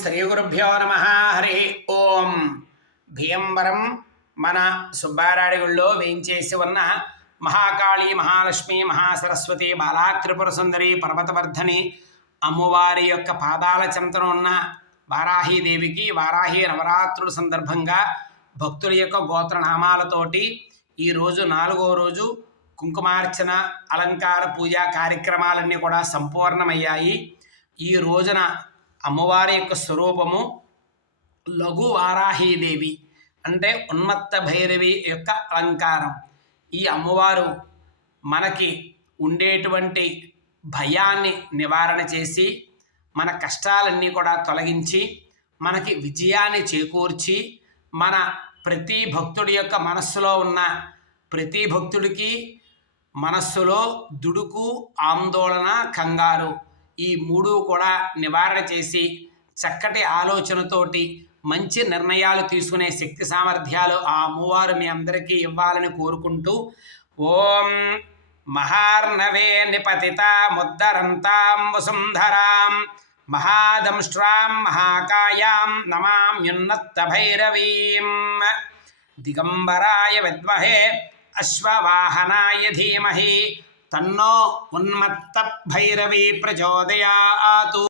శ్రీగురుభ్యో నమ. హరి ఓం. భీమవరం మన సుబ్బారాడిగుళ్ళో వేయించేసి ఉన్న మహాకాళి, మహాలక్ష్మి, మహాసరస్వతి, బాలాత్రిపుర సుందరి, పర్వతవర్ధని అమ్మవారి యొక్క పాదాల చెంతన ఉన్న వారాహీదేవికి వారాహి నవరాత్రుల సందర్భంగా భక్తుల యొక్క గోత్రనామాలతోటి ఈరోజు 4వ రోజు కుంకుమార్చన, అలంకార పూజా కార్యక్రమాలన్నీ కూడా సంపూర్ణమయ్యాయి. ఈ రోజున అమ్మవారి యొక్క స్వరూపము లఘు వారాహీదేవి, అంటే ఉన్మత్త భైరవి యొక్క అలంకారం. ఈ అమ్మవారు మనకి ఉండేటువంటి భయాన్ని నివారణ చేసి మన కష్టాలన్నీ కూడా తొలగించి మనకి విజయాన్ని చేకూర్చి మన ప్రతి భక్తుడి యొక్క మనస్సులో ఉన్న ప్రతి భక్తుడికి మనస్సులో దుడుకు, ఆందోళన, కంగారు ఈ 3 కూడా నివారణ చేసి చక్కటి ఆలోచనతోటి మంచి నిర్ణయాలు తీసుకునే శక్తి సామర్థ్యాలు ఆ అమ్మవారు మీ అందరికీ ఇవ్వాలని కోరుకుంటూ, ఓం మహార్ణవే నిపతితాముద్ధరంతాం వసుంధరాం మహాదంష్ట్రాం మహాకాయాం నమామ్యున్నత్త భైరవీం దిగంబరాయ విద్మహే అశ్వవాహనాయ ధీమహి తన్నో ఉన్మత్త భైరవీ ప్రచోదయాతు.